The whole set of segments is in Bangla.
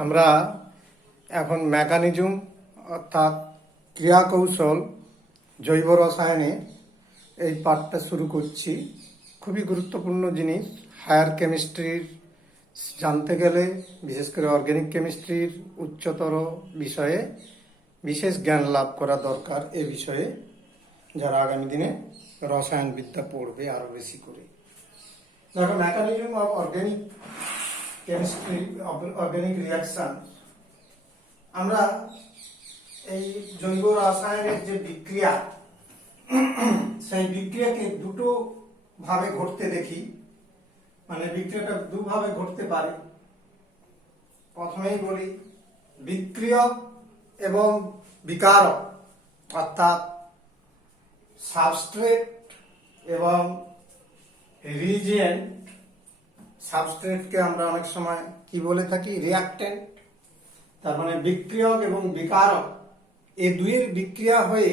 আমরা এখন মেকানিজম অর্থাৎ ক্রিয়া কৌশল জৈব রসায়নে এই পাঠটা শুরু করছি। খুবই গুরুত্বপূর্ণ জিনিস। হায়ার কেমিস্ট্রির জানতে গেলে বিশেষ করে অর্গানিক কেমিস্ট্রির উচ্চতর বিষয়ে বিশেষ জ্ঞান লাভ করা দরকার। এ বিষয়ে যারা আগামী দিনে রসায়নবিদ্যা পড়বে আরো বেশি করে। দেখো, mechanism of organic chemistry, organic reaction, আমরা এই জৈব রাসায়নিক যে বিক্রিয়া, সেই বিক্রিয়াকে দুটো ভাবে ঘটতে দেখি। মানে বিক্রিয়াটা দুভাবে ঘটতে পারে। প্রথমেই বলি বিক্রিয়ক এবং বিকারক, অর্থাৎ সাবস্ট্রেট এবং রিজিয়েন্ট। সাবস্ট্রেটকে আমরা অনেক সময় কি বলে থাকি? রিয়াক্টেন্ট। তার মানে বিক্রিয়ক এবং বিকারক, এই দুইয়ের বিক্রিয়া হয়ে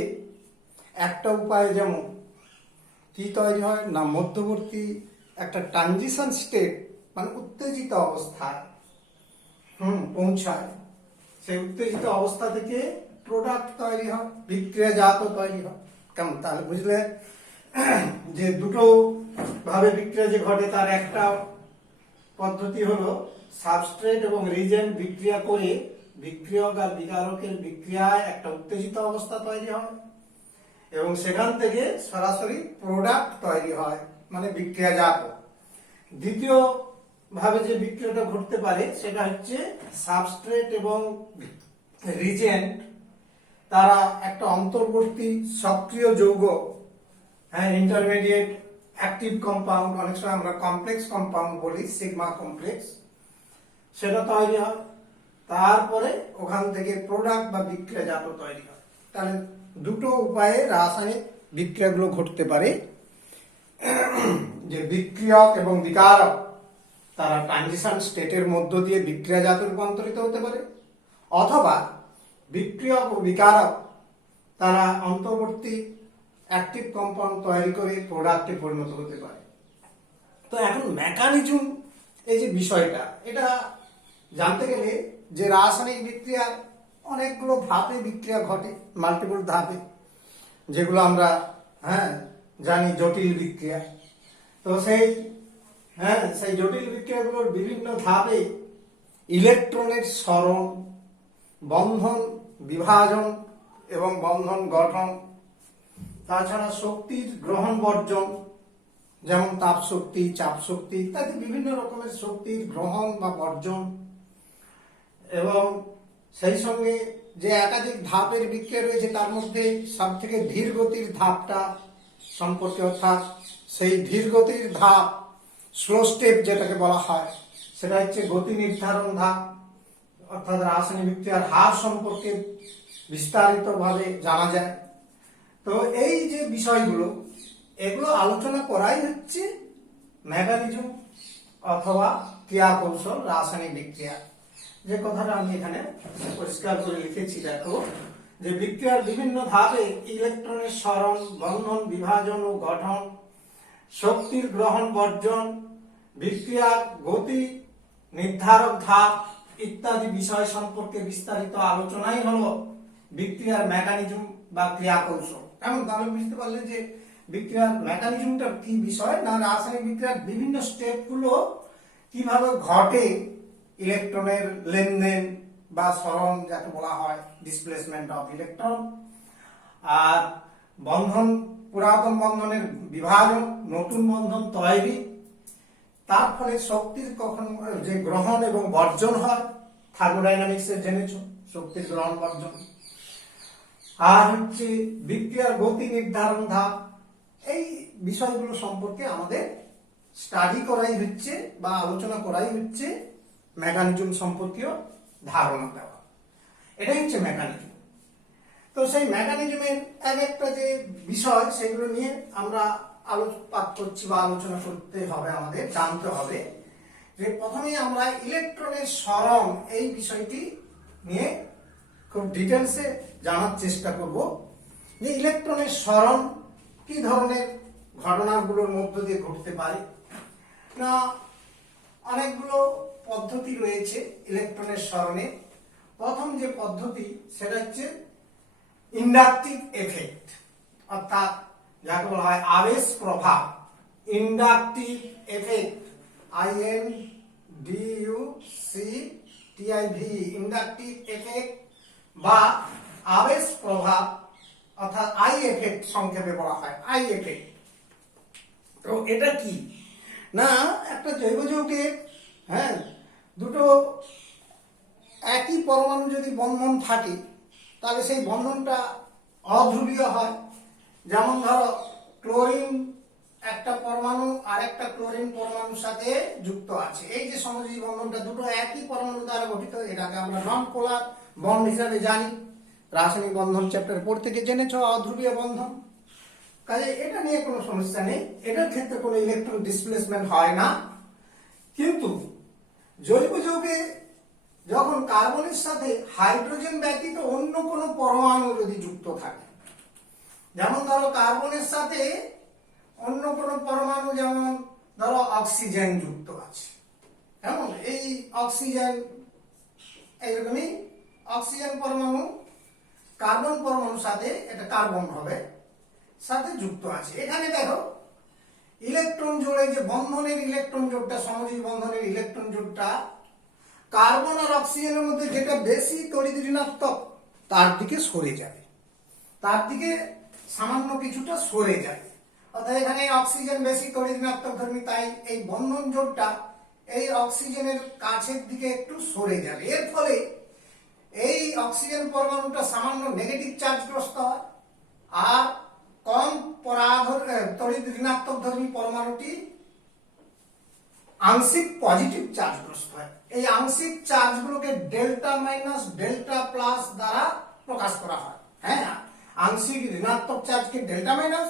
একটা উপায়ে যেমন কি তৈরি হয় না, মধ্যবর্তী একটা ট্রানজিশন স্টেট, মানে উত্তেজিত অবস্থায় পৌঁছায়। সেই উত্তেজিত অবস্থা থেকে প্রোডাক্ট তৈরি হয়, বিক্রিয়াজাত তৈরি হয়। কেমন? তাহলে বুঝলে যে দুটো ভাবে বিক্রিয়া যে ঘটে, তার একটা পদ্ধতি হলো সাবস্ট্রেট এবং রিজেন্ট বিক্রিয়া করে বিক্রিয়ক আর বিকারকের বিক্রিয়ায় একটা উত্তেজিত অবস্থা তৈরি হয় এবং সেখান থেকে সরাসরি প্রোডাক্ট তৈরি হয়, মানে বিক্রিয়াজাত। দ্বিতীয় ভাবে যে বিক্রিয়াটা ঘটতে পারে সেটা হচ্ছে সাবস্ট্রেট এবং রিজেন্ট তারা একটা অন্তর্বর্তী সক্রিয় যৌগ, ইন্টারমিডিয়েট অ্যাক্টিভ কম্পাউন্ড, অনেক সময় আমরা কমপ্লেক্স কম্পাউন্ড বলি, সিগমা কমপ্লেক্স, সেটা তৈরি হয়। তারপরে ওখান থেকে প্রোডাক্ট বা বিক্রিয়াজাত তৈরি হয়। তাহলে দুটো উপায়ে রাসায়নিক বিক্রিয়াগুলো ঘটতে পারে। যে বিক্রিয়ক এবং বিকারক তারা ট্রানজিশন স্টেটের মধ্য দিয়ে বিক্রিয়াজাতে রূপান্তরিত হতে পারে, অথবা বিক্রিয়ক ও বিকারক তারা অন্তর্বর্তী অ্যাক্টিভ কম্পাউন্ড তৈরি করে প্রোডাক্টে পরিণত হতে পারে। তো এখন মেকানিজম, এই যে বিষয়টা, এটা জানতে গেলে যে রাসায়নিক বিক্রিয়ার অনেকগুলো ধাপে বিক্রিয়া ঘটে, মাল্টিপল ধাপে, যেগুলো আমরা জানি জটিল বিক্রিয়া। তো সেই জটিল বিক্রিয়াগুলোর বিভিন্ন ধাপে ইলেকট্রনের সরণ, বন্ধন বিভাজন এবং বন্ধন গঠন, তাছাড়া শক্তির গ্রহণ বর্জন, যেমন তাপ শক্তি, চাপ শক্তি ইত্যাদি বিভিন্ন রকমের শক্তির গ্রহণ বা বর্জন, এবং সেই সঙ্গে যে একাধিক ধাপের বিক্রিয়া রয়েছে তার মধ্যে সব থেকে ধীর গতির ধাপটা সম্পর্কে, অর্থাৎ সেই ধীর গতির ধাপ, স্লো স্টেপ যেটাকে বলা হয়, সেটা হচ্ছে গতি নির্ধারণ ধাপ। অর্থাৎ রাসায়নিক বিক্রিয়ার হার সম্পর্কে বিস্তারিতভাবে জানা যায়। তো এই যে বিষয়গুলো, এগুলো আলোচনা করাই হচ্ছে মেকানিজম অথবা ক্রিয়া কৌশল রাসায়নিক বিক্রিয়া। যে কথাটা আমি এখানে পরিষ্কার করে লিখেছি, দেখো, যে বিক্রিয়ার বিভিন্ন ধাপে ইলেকট্রনের সরণ, বন্ধন বিভাজন ও গঠন, শক্তির গ্রহণ বর্জন, বিক্রিয়ার গতি নির্ধারক ধাপ ইত্যাদি বিষয় সম্পর্কে বিস্তারিত আলোচনাই হলো বিক্রিয়ার মেকানিজম বা ক্রিয়া কৌশল। এমন তাহলে বুঝতে পারলে যে বিক্রিয়ার মেকানিজমটা কি বিষয়, না রাসায়নিক বিক্রিয়ার বিভিন্ন স্টেপগুলো কিভাবে ঘটে, ইলেকট্রনের লেনদেন বা সরণ যাকে বলা হয়, ডিসপ্লেসমেন্ট অফ ইলেকট্রন, আর বন্ধন, পুরাতন বন্ধনের বিভাজন, নতুন বন্ধন তৈরি, তার ফলে শক্তির কখন যে গ্রহণ এবং বর্জন হয়, থার্মোডাইনামিক্সে জেনেছো শক্তির গ্রহণ বর্জন, আর হচ্ছে বিক্রিয়ার গতি নির্ধারণ ধাপ। এই বিষয়গুলো সম্পর্কে আমাদের স্টাডি করাই হচ্ছে বা আলোচনা করাই হচ্ছে মেকানিজম সম্পর্কীয় ধারণা দেওয়া। এটাই হচ্ছে মেকানিজম। তো সেই মেকানিজমের এক একটা যে বিষয়, সেগুলো নিয়ে আমরা আলোকপাত করছি বা আলোচনা করতে হবে, আমাদের জানতে হবে। যে প্রথমেই আমরা ইলেকট্রনের সরণ, এই বিষয়টি নিয়ে খুব ডিটেলসে জানার চেষ্টা করব। যে ইলেকট্রনের সরণ কি ধরনের ঘটনাগুলোর মধ্য দিয়ে ঘটতে পারে। না, অনেকগুলো পদ্ধতি রয়েছে ইলেকট্রনের স্মরণে। প্রথম যে পদ্ধতি সেটা হচ্ছে ইন্ডাকটিভ এফেক্ট, অর্থাৎ যাকে বলা হয় আবেশ প্রভাব। Inductive effect, INDUCTIV, inductive effect বা আবেশ প্রভাব, অর্থাৎ আই এফেক্ট সংক্ষেপে বলা হয়, আই এফেক্ট। তো এটা কি না, একটা জৈব যৌগের দুটো একই পরমাণু যদি বন্ধন থাকে তাহলে সেই বন্ধনটা অধ্রুবীয় হয়। যেমন ধরো ক্লোরিন একটা পরমাণু আর একটা ক্লোরিন পরমাণুর সাথে যুক্ত আছে, এই যে সমযোজী বন্ধনটা দুটো একই পরমাণু দ্বারা গঠিত, এটাকে আমরা নন পোলার বন্ড হিসাবে জানি। রাসায়নিক বন্ধন চ্যাপ্টার পড়তে গিয়ে জেনেছ অধ্রুবীয় বন্ধন। কাজে এটা নিয়ে কোনো সমস্যা নেই, এটার ক্ষেত্রে কোনো ইলেকট্রন ডিসপ্লেসমেন্ট হয় না। কিন্তু জৈব যৌগে যখন কার্বনের সাথে হাইড্রোজেন ব্যতীত অন্য কোনো পরমাণু যদি যুক্ত থাকে, যেমন ধরো কার্বনের সাথে অন্য কোনো পরমাণু, যেমন ধরো অক্সিজেন যুক্ত আছে, এমন এই অক্সিজেন এইরকমই অক্সিজেন পরমাণু কার্বন পরমাণুর সাথে, এটা কার্বন হবে, সাথে যুক্ত আছে। এখানে দেখো ইলেকট্রন জোড়ে যে বন্ধনের ইলেকট্রন জোড়টা, সমযোজী বন্ধনের ইলেকট্রন জোড়টা কার্বন আর অক্সিজেনের মধ্যে যেটা বেশি তড়িৎ ঋণাত্মক তার দিকে সরে যাবে, তার দিকে সামান্য কিছুটা সরে যায়। অর্থাৎ এখানে অক্সিজেন বেশি তড়িৎ ঋণাত্মক ধর্মী, তাই এই বন্ধন জোড়টা এই অক্সিজেনের কাছের দিকে একটু সরে যাবে। এর ফলে এই অক্সিজেন পরমাণুটা সামান্য নেগেটিভ চার্জগ্রস্ত হয়, আর কম তড়িৎ ঋণাত্মক ধর্মী পরমাণুটি আংশিক পজিটিভ চার্জগ্রস্ত হয়। এই আংশিক চার্জগুলোকে ডেল্টা মাইনাস ডেল্টা প্লাস দ্বারা প্রকাশ করা হয়। আংশিক ঋণাত্মক চার্জকে ডেল্টা মাইনাস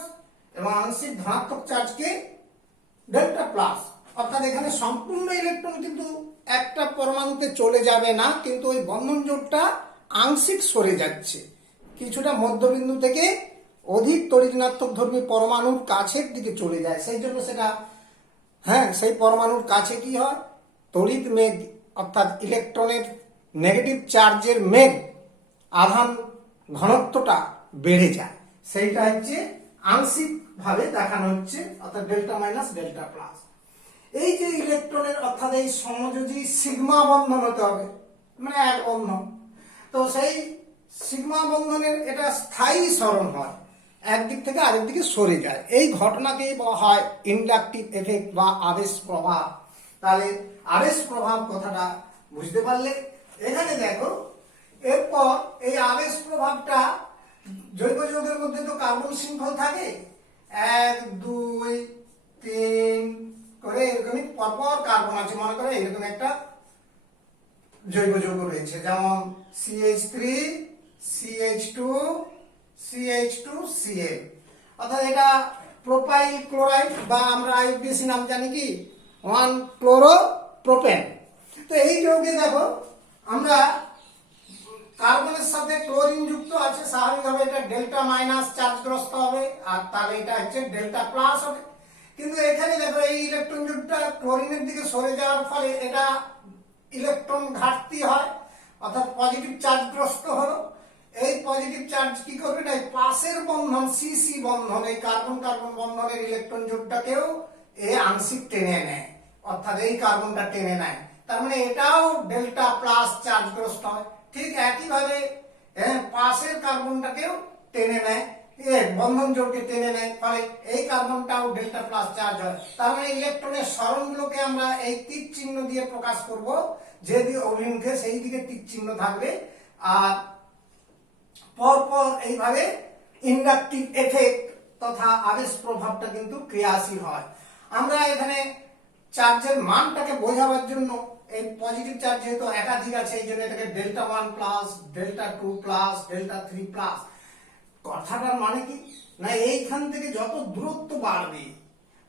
এবং আংশিক ধনাত্মক চার্জকে ডেল্টা প্লাস। অর্থাৎ এখানে সম্পূর্ণ ইলেকট্রন কিন্তু একটা পরমাণুতে চলে যাবে না, কিন্তু ওই বন্ধন জোড়টা আংশিক সরে যাচ্ছে, কিছুটা মধ্যবিন্দু থেকে অধিক তড়িৎ ঋণাত্মক ধর্মী পরমাণুর কাছের দিকে চলে যায়। সেই জন্য সেটা সেই পরমাণুর কাছে কি হয়, তড়িৎ মেঘ, অর্থাৎ ইলেকট্রনের নেগেটিভ চার্জের মেঘ, আধান ঘনত্বটা বেড়ে যায়। সেইটা হচ্ছে আংশিক ভাবে দেখানো হচ্ছে, অর্থাৎ ডেল্টা মাইনাস ডেল্টা প্লাস। এই যে ইলেকট্রনের, অর্থাৎ এই সমযোজী সিগমা বন্ধন হতে হবে, মানে এক বন্ধন। তো সেই সিগমা বন্ধনের এটা স্থায়ী সরণ হয়, একদিক থেকে আরেক দিকে সরে যায়। এই ঘটনাকেই বলা হয় ইন্ডাকটিভ এফেক্ট বা আবেশ প্রভাব। তাহলে আবেশ প্রভাব কথাটা বুঝতে পারলে, এখানে দেখো এরপর এই আবেশ প্রভাবটা জৈব যৌগের মধ্যে তো কার্বন শৃঙ্খল থাকে, 1 2 3 করে এরকমই পরপর কার্বন আছে। মনে করে এরকম একটা জৈব যৌগ রয়েছে, যেমন CH3 CH2 CH2Cl, অর্থাৎ এটা প্রোপাইল ক্লোরাইড বা আমরা আইউপিএসি নাম জানি কি 1 ক্লোরোপ্রোপেন। তো এই যৌগে দেখো আমরা কার্বনের সাথে ক্লোরিন যুক্ত আছে, স্বাভাবিকভাবে এটা ডেল্টা মাইনাস চার্জগ্রস্ত হবে, আর তাহলে এটা হচ্ছে ডেল্টা প্লাস হবে। কিন্তু এখানে দেখো এই ইলেকট্রন জোড়টা ক্লোরিনের দিকে সরে যাওয়ার ফলে এটা ইলেকট্রন ঘাটতি হয়, অর্থাৎ পজিটিভ চার্জগ্রস্ত হলো। এই পজিটিভ চার্জ কি করবে না, পাশের বন্ধন সিসি বন্ধন, এই কার্বন কার্বন বন্ধনের ইলেকট্রন জোড়টাকেও এই আংশিক টেনে নেয়, অর্থাৎ এই কার্বনটা টেনে নেয়। তার মানে এটাও ডেল্টা প্লাস চার্জগ্রস্ত হয়। ঠিক একইভাবে পাশের কার্বনটাকেও টেনে নেয়, বন্ধন জোড়কে টেনে নেয়, ফলে এই কার্বনটাও ডেল্টা প্লাস চার্জ হয়। তার মানে ইলেকট্রনের সরণগুলোকে আমরা এই তীর চিহ্ন দিয়ে প্রকাশ করব, যেদিকে অভিমুখে সেই দিকে তীর চিহ্ন থাকবে। আর পরপর এইভাবে ইন্ডাকটিভ এফেক্ট তথা আবেশ প্রভাবটা কিন্তু ক্রিয়াশীল হয়। আমরা এখানে চার্জের মানটাকে বোঝাবার জন্য এই পজিটিভ চার্জ যেহেতু একাধিক আছে, এই জন্য এটাকে delta 1 plus, delta 2 plus, delta 3 plus. কথাটার মানে কি না, এইখান থেকে যত দূরত্ব বাড়বে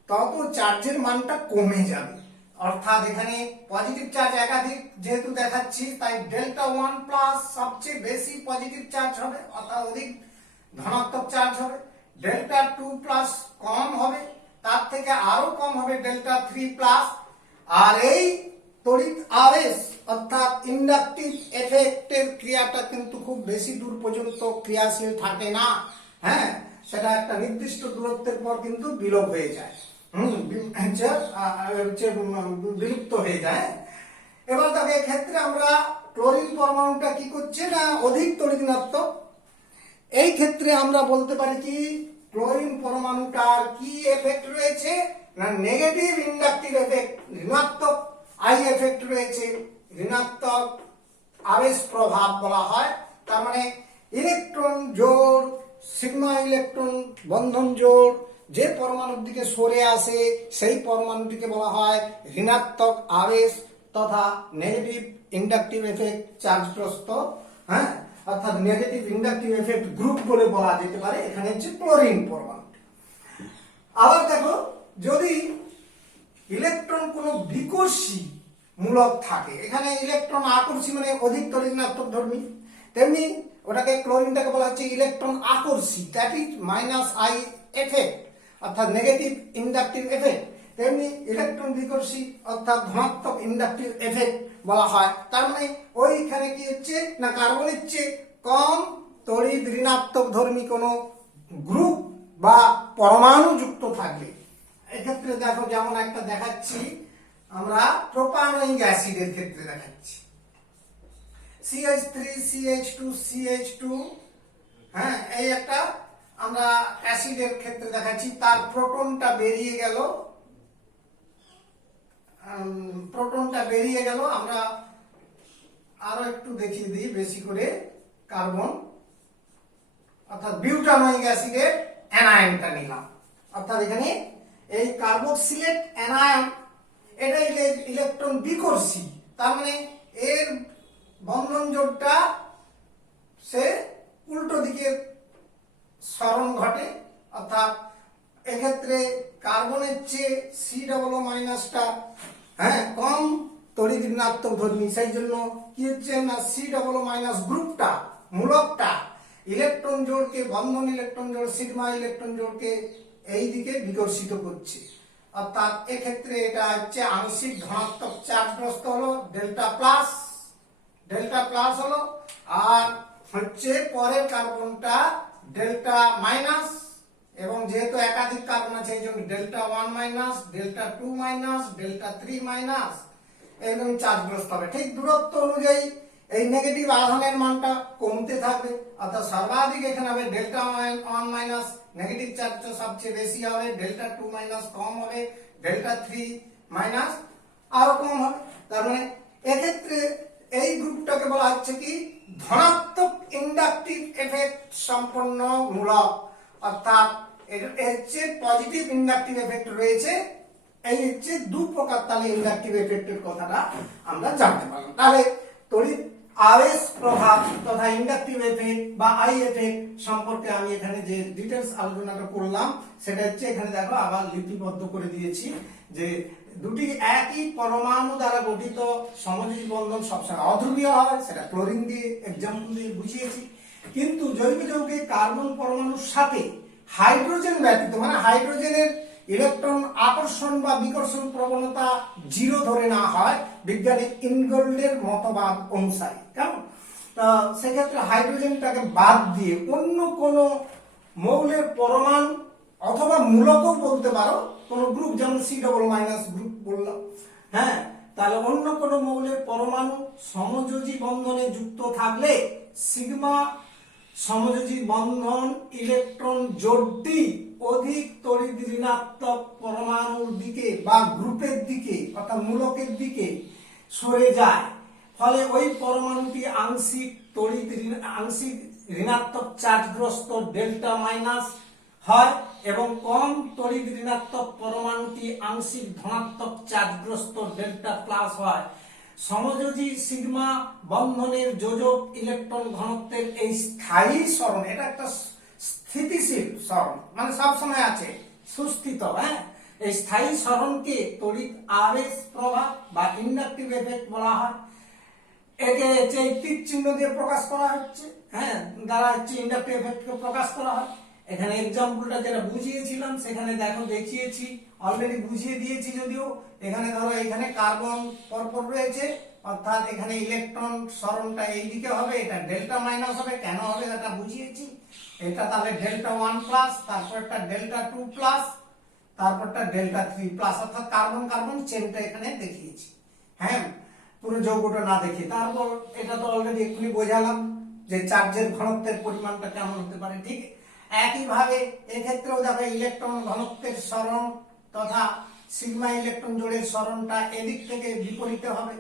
তত চার্জের মানটা কমে যাবে। অর্থাৎ এখানে পজিটিভ চার্জ একাধিক যেহেতু দেখাচ্ছি, তাই ডেল্টা 1 প্লাস সবচেয়ে বেশি পজিটিভ চার্জ হবে, অর্থাৎ অধিক ধনাত্মক চার্জ হবে। ডেল্টা 2 প্লাস কম হবে, তার থেকে আরো কম হবে ডেল্টা 3 প্লাস। আর এই তড়িৎ আবেশ অর্থাৎ ইন্ডাকটিভ এফেক্টের ক্রিয়াটা কিন্তু খুব বেশি দূর পর্যন্ত ক্রিয়াশীল থাকে না। হ্যাঁ, সেটা একটা নির্দিষ্ট দূরত্বের পর কিন্তু বিলোপ হয়ে যায়, বিলুপ্ত হয়ে যায়। এবার দেখো এক্ষেত্রে আমরা ক্লোরিন পরমাণুটা কি করছে না অধিক তড়িৎ ঋণাত্মক। এই ক্ষেত্রে আমরা বলতে পারি কি ক্লোরিন পরমাণুটার কি এফেক্ট রয়েছে না নেগেটিভ ইন্ডাকটিভ এফেক্ট, ঋণাত্মক আই এফেক্ট রয়েছে, ঋণাত্মক আবেশ প্রভাব বলা হয়। তার মানে ইলেকট্রন জোড়, সিগমা ইলেকট্রন বন্ধন জোড় যে পরমাণুর দিকে সরে আসে সেই পরমাণুটিকে বলা হয় ঋণাত্মক আবেশ তথা নেগেটিভ ইন্ডাকটিভ এফেক্ট চার্জগ্রস্ত। হ্যাঁ, অর্থাৎ নেগেটিভ ইন্ডাকটিভ এফেক্ট গ্রুপ বলে বলা যেতে পারে। এখানে হচ্ছে ক্লোরিন পরমাণু। আবার দেখো যদি ইলেকট্রন কোনো বিকর্ষী মূলক থাকে, এখানে ইলেকট্রন আকর্ষী মানে অধিক তড়িৎ ঋণাত্মক ধর্মী, তেমনি ওটাকে ক্লোরিনটাকে বলা হচ্ছে ইলেকট্রন আকর্ষী, that is minus I effect অর্থাৎ নেগেটিভ ইন্ডাকটিভ এফেক্ট। তেমনি ইলেকট্রন বিকর্ষী অর্থাৎ ধনাত্মক ইন্ডাকটিভ এফেক্ট বলা হয়। তার মানে ওইখানে কি হচ্ছে না কার্বনের চেয়ে কম তড়িৎ ঋণাত্মক ধর্মী কোনো গ্রুপ বা পরমাণু যুক্ত থাকলে, এক্ষেত্রে দেখো যেমন একটা দেখাচ্ছি আমরা প্রোপানোয়িক অ্যাসিডের ক্ষেত্রে দেখাচ্ছি CH3CH2CH2। হ্যাঁ, এই একটা আমরা অ্যাসিডের ক্ষেত্রে দেখাচ্ছি, তার প্রোটনটা বেরিয়ে গেল। আমরা আরো একটু দেখিয়ে দিই বেশি করে। কার্বন অর্থাৎ বিউটানোয়িক অ্যাসিডের অ্যানায়নটা নিলাম, অর্থাৎ এখানে এই কার্বক্সিলেট অ্যানায়ন এটা ইলেকট্রন বিকর্ষী, তার মানে এর বন্ধন জোড়টা সে উল্টো দিকে সরণ ঘটে, অর্থাৎ এক্ষেত্রে কার্বনের চেয়ে C+O মাইনাসটা হ্যাঁ কম তড়িৎ ঋণাত্মক ধর্মী। সেই জন্য কি হচ্ছে না C+O মাইনাস গ্রুপটা মূলকটা ইলেকট্রন জোড়কে, বন্ধন ইলেকট্রন জোড় সিগমা ইলেকট্রন জোড়কে এই দিকে বিকর্ষিত করছে। অর্থাৎ এক্ষেত্রে এটা হচ্ছে আংশিক ধনাত্মক চার্জগ্রস্ত হলো, ডেল্টা প্লাস হলো, আর হচ্ছে পরের কার্বনটা ডেল্টা মাইনাস, এবং যেহেতু একাধিক কার্বন আছে এই জন্য delta 1 minus, delta 2 minus, delta 3 minus এবং চার্জগ্রস্ত হবে। ঠিক দূরত্ব অনুযায়ী এই নেগেটিভ আধানের মানটা কমতে থাকবে, অর্থাৎ সর্বাধিক এখানে হবে ডেল্টা 1 মাইনাস, নেগেটিভ চার্জটা সবচেয়ে বেশি হবে, ডেল্টা 2 মাইনাস কম হবে, ডেল্টা 3 মাইনাস আরো কম হবে। তার মানে এক্ষেত্রে এই গ্রুপটাকে বলা হচ্ছে কি ধনাত্মক ইন্ডাকটিভ এফেক্ট সম্পন্ন মূলক, অর্থাৎ এর হচ্ছে পজিটিভ ইন্ডাকটিভ এফেক্ট রয়েছে। এই হচ্ছে দু প্রকার তাহলে ইন্ডাকটিভ এফেক্টের কথাটা আমরা জানতে পারলাম। তাহলে তড়িৎ আবেশ প্রভাব তথা ইন্ডাকটিভ এফেক্ট বা আই এফেক্ট সম্পর্কে আমি এখানে যে ডিটেলস আলোচনাটা করলাম সেটা হচ্ছে এখানে দেখো আবার লিপিবদ্ধ করে দিয়েছি যে দুটি একই পরমাণু দ্বারা গঠিত সমযোজী বন্ধন সবসময় অধ্রুবীয় হয়, সেটা ক্লোরিন দিয়ে এক্সাম্পল দিয়ে বুঝিয়েছি। কিন্তু জৈব যৌগিক কার্বন পরমাণুর সাথে হাইড্রোজেন ব্যতীত মানে হাইড্রোজেনের ইলেকট্রন আকর্ষণ বা বিকর্ষণ প্রবণতা 0 ধরে না হয় বিজ্ঞানী ইনগোল্ডের মতবাদ অনুসারে। কেমন? সেক্ষেত্রে হাইড্রোজেনটাকে বাদ দিয়ে অন্য কোন মৌলের পরমাণু অথবা মূলকও বলতে পারো, কোন গ্রুপ যেমন C+- গ্রুপ বললাম, হ্যাঁ, তাহলে অন্য কোন মৌলের পরমাণু সমযোজী বন্ধনে যুক্ত থাকলে সিগমা সমযোজী বন্ধন ইলেকট্রন জোড়টি অধিক তড়িৎ ঋণাত্মক পরমাণুর দিকে বা গ্রুপের দিকে অর্থাৎ মূলকের দিকে সরে যায়, ফলে ওই পরমাণুটি আংশিক ঋণাত্মক চার্জগ্রস্ত ডেল্টা মাইনাস হয় এবং কম তড়িৎ ঋণাত্মক পরমাণুটি আংশিক ধনাত্মক চার্জগ্রস্ত ডেল্টা প্লাস হয়। সমযোজী সিগমা বন্ধনের যোজক ইলেকট্রন ঘনত্বের এই স্থায়ী সরণ, এটা একটা স্থিতিশীল সরণ মানে সব সময় আছে সুস্থিত, হ্যাঁ, এই স্থায়ী সরণকে তড়িৎ আবেশ প্রভাব বা ইন্ডাকটিভ এফেক্ট বলা হয়। একে হচ্ছে তীর চিহ্ন দিয়ে প্রকাশ করা হচ্ছে, হ্যাঁ, দ্বারা হচ্ছে ইন্ডাকটিভ এফেক্টকে প্রকাশ করা হয়। এখানে এক্সাম্পলটা যেটা বুঝিয়েছিলাম সেখানে দেখো দেখিয়েছি, অলরেডি বুঝিয়ে দিয়েছি। যদিও এখানে ধরো এখানে কার্বন পরপর রয়েছে, অর্থাৎ এখানে ইলেকট্রন সরণটা এইদিকে হবে, এটা ডেল্টা মাইনাস হবে। কেন হবে এটা বুঝিয়েছি। এটা তাহলে ডেল্টা 1 প্লাস, তারপরটা ডেল্টা 2 প্লাস, তারপরটা ডেল্টা 3 প্লাস, অর্থাৎ কার্বন কার্বন চেনটা এখানে দেখিয়েছি। হ্যাঁ, পুরো যৌগটা না দেখি। তারপর এটা তো অলরেডি এক্ষুনি বোঝালাম যে চার্জের ঘনত্বের পরিমাণটা কেমন হতে পারে। ঠিক একইভাবে এক্ষেত্রেও দেখো ইলেকট্রন ঘনত্বের সরণ তথা সিগমা ইলেকট্রন জোড়ের সরণটা এদিক থেকে বিপরীতে হবে,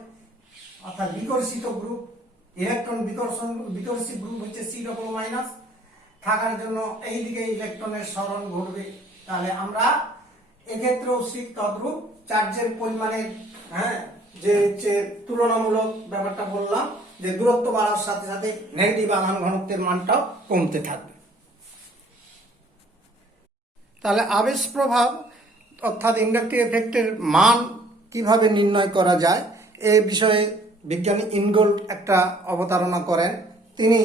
অর্থাৎ বিকর্ষিত গ্রুপ। ইলেকট্রন বিকর্ষিত গ্রুপ হচ্ছে সি ডবল মাইনাস থাকার জন্য এইদিকে ইলেকট্রনের সরণ ঘটবে। তাহলে আমরা এক্ষেত্রেও ঠিক তদ্রূপ চার্জের পরিমাণের যে তুলনামূলক ব্যাপারটা বললাম, যে দূরত্ব বাড়ার সাথে সাথে নেগেটিভ আধান ঘনত্বের মানটাও কমতে থাকবে। তাহলে আবেশ প্রভাব অর্থাৎ ইন্ডাকটিভ এফেক্টের মান কিভাবে নির্ণয় করা যায় এ বিষয়ে বিজ্ঞানী ইনগোল্ড একটা অবতারণা করেন। তিনি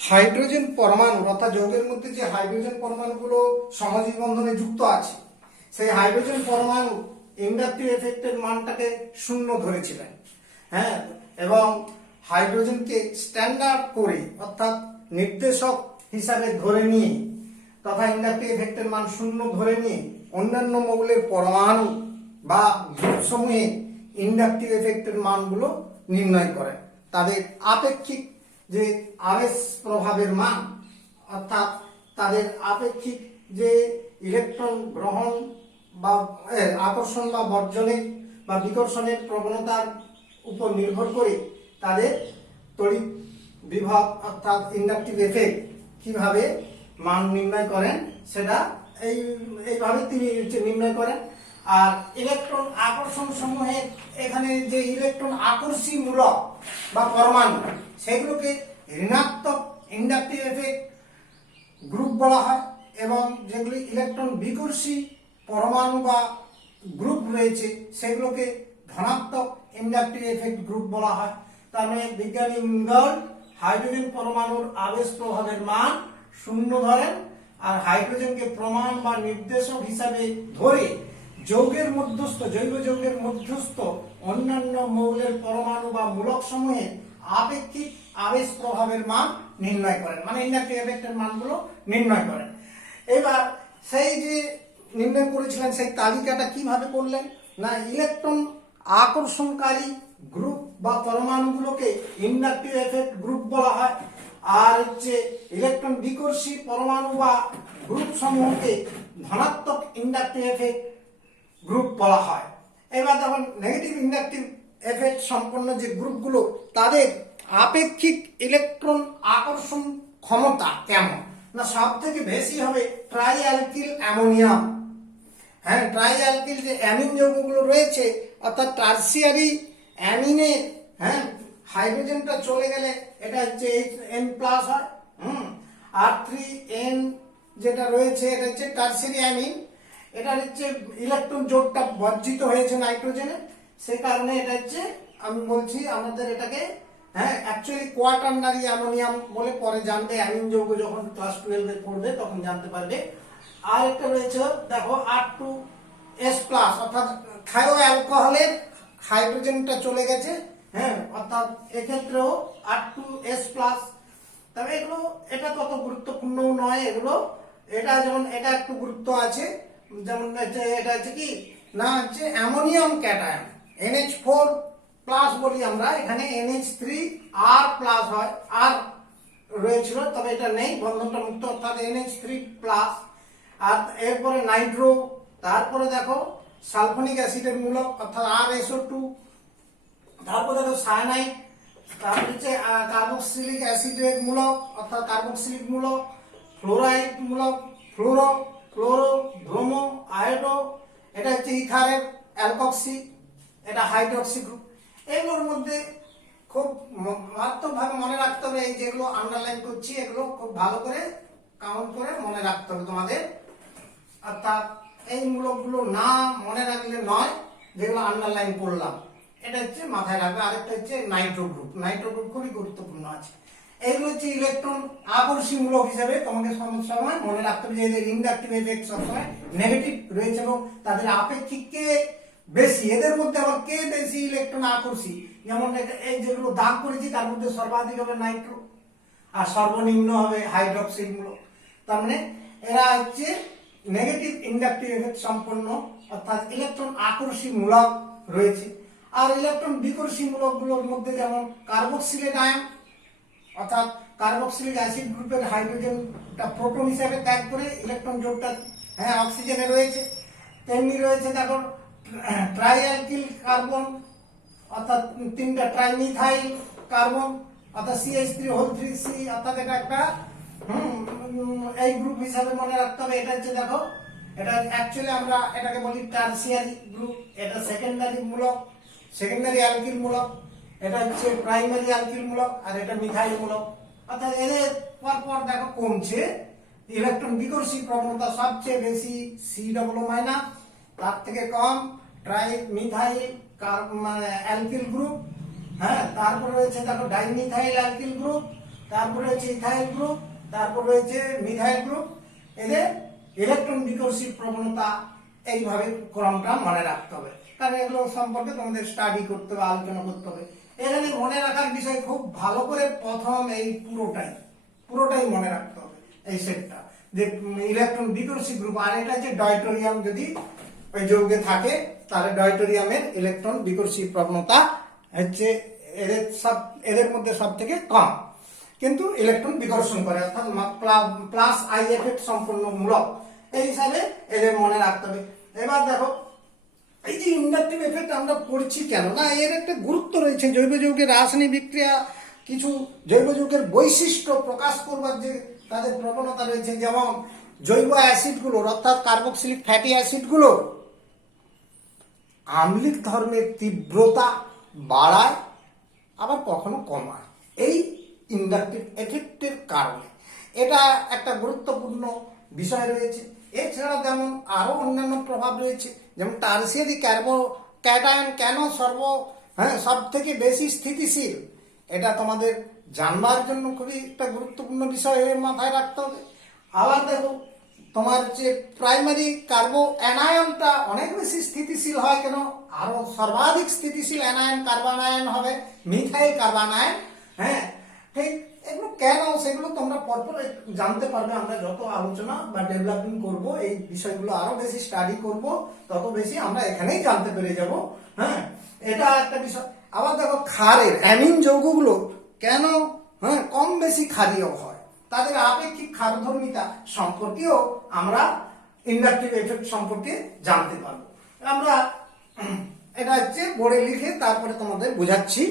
হাইড্রোজেন পরমাণু অর্থাৎ যৌগের মধ্যে যে হাইড্রোজেন পরমাণুগুলো সমাজীব বন্ধনে যুক্ত আছে, সেই হাইড্রোজেন পরমাণু ইন্ডাকটিভ এফেক্টের মানটাকে 0 ধরেছিলেন। হ্যাঁ, এবং হাইড্রোজেনকে স্ট্যান্ডার্ড করে অর্থাৎ নির্দেশক হিসাবে ধরে নিয়ে তথা ইন্ডাকটিভ এফেক্টের মান 0 ধরে নিয়ে অন্যান্য মৌলের পরমাণু বা গ্রুপ সমূহে ইন্ডাকটিভ এফেক্টের মানগুলো নির্ণয় করেন। তাদের আপেক্ষিক যে আবেশ প্রভাবের মান অর্থাৎ তাদের আপেক্ষিক যে ইলেকট্রন গ্রহণ বা আকর্ষণ বা বর্জনের বা বিকর্ষণের প্রবণতার উপর নির্ভর করে তাদের তড়িৎ বিভব অর্থাৎ ইন্ডাকটিভ এফেক্ট কিভাবে মান নির্ণয় করেন সেটা এইভাবে তিনি নির্ণয় করেন। আর ইলেকট্রন আকর্ষণ সমূহে এখানে যে ইলেকট্রন আকর্ষী মূলক বা পরমাণু সেগুলোকে ঋণাত্মক ইন্ডাকটিভ এফেক্ট গ্রুপ বলা হয়, এবং যেগুলি ইলেকট্রন বিকর্ষী পরমাণু বা গ্রুপ রয়েছে সেগুলোকে ধনাত্মক ইন্ডাকটিভ এফেক্ট গ্রুপ বলা হয়। তার মানে বিজ্ঞানী ইনগোল্ড হাইড্রোজেন পরমাণুর আবেশ প্রভাবের মান 0 ধরেন, আর হাইড্রোজেনকে প্রমাণ বা নির্দেশক হিসাবে ধরে যৌগের মধ্যস্থ জৈব যৌগের মধ্যস্থ অন্যান্য মৌলের পরমাণু বা মূলক সমূহে আপেক্ষিক আবেশ প্রভাবের মান নির্ণয় করেন, মানে ইন্ডাকটিভ এফেক্টের মানগুলো নির্ণয় করেন। এবার সেই যে নির্ণয় করেছিলেন সেই তালিকাটা কিভাবে করলেন না, ইলেকট্রন আকর্ষণকারী গ্রুপ বা পরমাণুগুলোকে ইন্ডাকটিভ এফেক্ট গ্রুপ বলা হয়, আর ইলেকট্রন বিকর্ষী পরমাণু বা গ্রুপ সমূহকে ধনাত্মক ইন্ডাকটিভ এফেক্ট গ্রুপ বলা হয়। এবার যখন নেগেটিভ ইন্ডাকটিভ এফেক্ট সম্পন্ন যে গ্রুপগুলো তাদের আপেক্ষিক ইলেকট্রন আকর্ষণ ক্ষমতা কেমন না, সব থেকে বেশি হবে ট্রাইঅ্যালকিল অ্যামোনিয়াম। হ্যাঁ, ট্রাইঅ্যালকিল যে অ্যামিন যৌগগুলো রয়েছে অর্থাৎ টার্সিয়ারি অ্যামিনে হাইড্রোজেনটা চলে গেলে এটা হচ্ছে N+ হয়। R3N যেটা রয়েছে এটা হচ্ছে টার্সিয়ারি অ্যামিন, এটা হচ্ছে ইলেকট্রন জোটটা বর্জিত হয়েছে নাইট্রোজেনে, সে কারণে এটা হচ্ছে আমি বলছি আমাদের এটাকে অ্যাকচুয়ালি কোয়াটার্নারি অ্যামোনিয়াম বলে পরে জানবে, অ্যামিন যৌগ যখন ক্লাস 12 এ পড়বে তখন জানতে পারবে। আর একটা রয়েছে দেখো R2S+ অর্থাৎ থায়ো অ্যালকোহলের হাইড্রোজেনটা চলে গেছে, অর্থাৎ এক্ষেত্রেও R2S+। তবে এগুলো এটা তত গুরুত্বপূর্ণ নয়, এগুলো এটা যেমন এটা একটু গুরুত্ব আছে, যেমন এটা হচ্ছে কি না হচ্ছে অ্যামোনিয়াম ক্যাটায়ন NH4+ বলি আমরা, এখানে NH3R+ হয়, আর রয়েছিল তবে এটা নেই, বন্ধনটা মুক্ত অর্থাৎ NH3+। আর এরপরে নাইট্রো, তারপরে দেখো সালফোনিক অ্যাসিডের মূলক অর্থাৎ RSO2, তারপরে দেখো সায়ানাইড, তারপর হচ্ছে কার্বক্সিলিক অ্যাসিডের মূলক অর্থাৎ কার্বক্সিলিক মূলক, ফ্লোরাইড মূলক, ফ্লোরো, ক্লোরো, ব্রোমো, আয়োডো, এটা হচ্ছে ইথারের অ্যালকক্সি, এটা হাইড্রক্সি গ্রুপ। এগুলোর মধ্যে খুব মারাত্মকভাবে মনে রাখতে হবে, এই যেগুলো আন্ডারলাইন করছি এগুলো খুব ভালো করে কাউন্ট করে মনে রাখতে হবে তোমাদের, অর্থাৎ এই মূলকগুলো না মনে রাখলে নয়, যেগুলো আন্ডারলাইন করলাম এটা হচ্ছে মাথায় রাখবে। আরেকটা হচ্ছে নাইট্রো গ্রুপ, নাইট্রো গ্রুপ খুবই গুরুত্বপূর্ণ আছে। এইগুলো হচ্ছে ইলেকট্রন আকর্ষণমূলক হিসেবে তোমাকে সময় মনে রাখতে হবে যে এদের ইন্ডাকটিভ এফেক্ট সবসময় নেগেটিভ রয়েছে এবং তাদের আপেক্ষিক কে বেশি, এদের মধ্যে আবার কে বেশি ইলেকট্রন আকর্ষী, যেমন এই যেগুলো দাগ করেছি তার মধ্যে সর্বাধিক হবে নাইট্রো আর সর্বনিম্ন হবে হাইড্রোক্সিল মূলক। তার মানে এরা হচ্ছে নেগেটিভ ইন্ডাকটিভ এফেক্ট সম্পন্ন, অর্থাৎ ইলেকট্রন আকর্ষণমূলক রয়েছে। আর ইলেকট্রন বিকর্ষীমূলক গুলোর মধ্যে যেমন কার্বক্সিলেট আয়ন, অর্থাৎ কার্বক্সিলিক অ্যাসিড গ্রুপের হাইড্রোজেনটা প্রোটন হিসেবে ত্যাগ করে ইলেকট্রন জোটটা অক্সিজেনে রয়েছে। তেমনি রয়েছে দেখো ট্রাইঅ্যালকিল কার্বন, অর্থাৎ তিনটা ট্রাইমিথাইল কার্বন, অর্থাৎ CH3 অর্থাৎ এটা একটা এই গ্রুপ হিসাবে মনে রাখতে হবে। এটা হচ্ছে দেখো, এটা অ্যাকচুয়ালি আমরা এটাকে বলি টারসিয়ারি গ্রুপ, এটা সেকেন্ডারি মূলক, সেকেন্ডারি অ্যালকিল মূলক, এটা হচ্ছে প্রাইমারি অ্যালকিল মূলক, আর এটা মিথাইল মূলক। অর্থাৎ এদের পর দেখো কমছে ইলেকট্রন বিকর্ষী প্রবণতা সবচেয়ে বেশি C+, তার থেকে কম ট্রাই মিথাইল মানে অ্যালকিল গ্রুপ, তারপরে রয়েছে দেখো ডাইমিথাইল অ্যালকিল গ্রুপ, তারপরে রয়েছে ইথাইল গ্রুপ, তারপর রয়েছে মিথাইল গ্রুপ। এদের ইলেকট্রন বিকর্ষী প্রবণতা এইভাবে ক্রমটা মনে রাখতে হবে, কারণ এগুলো সম্পর্কে তোমাদের স্টাডি করতে হবে, আলোচনা করতে হবে। এখানে মনে রাখার বিষয় খুব ভালো করে প্রথম এই পুরোটাই মনে রাখতে হবে, এই সেটটা যে ইলেকট্রন বিকর্ষী গ্রুপ। আর এটা যে ডয়টোরিয়াম যদি ওই যৌগে থাকে তাহলে ডয়টোরিয়ামের ইলেকট্রন বিকর্ষী প্রবণতা হচ্ছে এদের মধ্যে সব থেকে কম, কিন্তু ইলেকট্রন বিকর্ষণ করে, অর্থাৎ প্লাস আই এফেক্ট সম্পূর্ণ মূলক, এই হিসাবে এদের মনে রাখতে হবে। এবার দেখো এই যে ইন্ডাকটিভ এফেক্ট আমরা পড়ছি কেন না, এর একটা গুরুত্ব রয়েছে। জৈব যৌগের রাসায়নিক বিক্রিয়া কিছু জৈব যৌগের বৈশিষ্ট্য প্রকাশ করবার যে তাদের প্রবণতা রয়েছে, যেমন জৈব অ্যাসিডগুলোর অর্থাৎ কার্বক্সিলিক ফ্যাটি অ্যাসিডগুলো আম্লিক ধর্মের তীব্রতা বাড়ায় আবার কখনো কমায় এই ইন্ডাকটিভ এফেক্টের কারণে। এটা একটা গুরুত্বপূর্ণ বিষয় রয়েছে। এছাড়া যেমন আরো অন্যান্য প্রভাব রয়েছে, যেমন টারসিয়ারি ক্যাটায়ন কেন সব থেকে বেশি স্থিতিশীল, এটা তোমাদের জানবার জন্য খুবই একটা গুরুত্বপূর্ণ বিষয় মাথায় রাখতে হবে। আবার দেখো তোমার যে প্রাইমারি কার্বো অ্যানায়নটা অনেক বেশি স্থিতিশীল হয় কেন, আরো সর্বাধিক স্থিতিশীল অ্যানায়ন কার্বনায়ন হবে মিথাইল কার্বনায়ন। ঠিক এগুলো কেন সেগুলো তোমরা পরপর জানতে পারবে। আমরা যত আলোচনা বা ডেভেলপিং করব, এই বিষয়গুলো আরো বেশি স্টাডি করব, তত বেশি আমরা এখানেই জানতে পেরে যাব। এটা একটা বিষয়। আবার দেখো ক্ষারের অ্যামিন যৌগগুলো কেন কম বেশি ক্ষারীয় হয়, তাদের আপেক্ষিক ক্ষারধর্মিতা সম্পর্কেও আমরা ইন্ডাকটিভ এফেক্ট সম্পর্কে জানতে পারবো। আমরা এটা হচ্ছে বোর্ডে লিখে তারপরে তোমাদের বোঝাচ্ছি।